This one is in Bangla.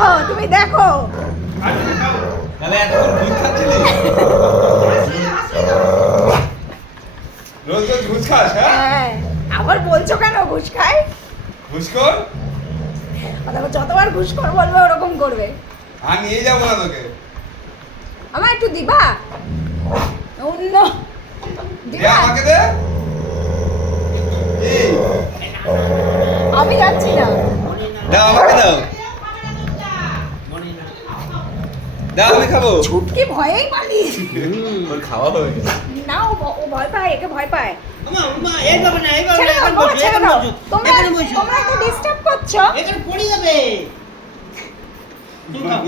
দেখো তুমি দেখো তাহলে এতক্ষণ ঘুষ খাচ্ছিলি? রোজ রোজ ঘুষ খাস? হ্যাঁ আবার বলছো কেন ঘুষ খাই? ঘুষ কর? দেখো যতবার ঘুষ কর বলবে ওরকম করবে। আর নিয়ে যাবো না তোকে। আমার একটু দিবা? অন্য দে দিবা? আমাকে দে। এই, আমি যাচ্ছি না। দাও আমাকে দাও। দাও আমি খাবো। ছুটকি ভয়েই পালিয়ে ওর খাওয়া হয়ে গেছে। না ও ভয় পায়, একে ভয় পায়। মামা এইভাবে না এইভাবে ছেড়ে দাও, এখন বাবা, বসো ছেড়ে এখন দাও। বসো তোমরা এখানে বসো তোমরা একটু ডিস্টার্ব করছো। এখানে পড়ে যাবে তুমি খাও।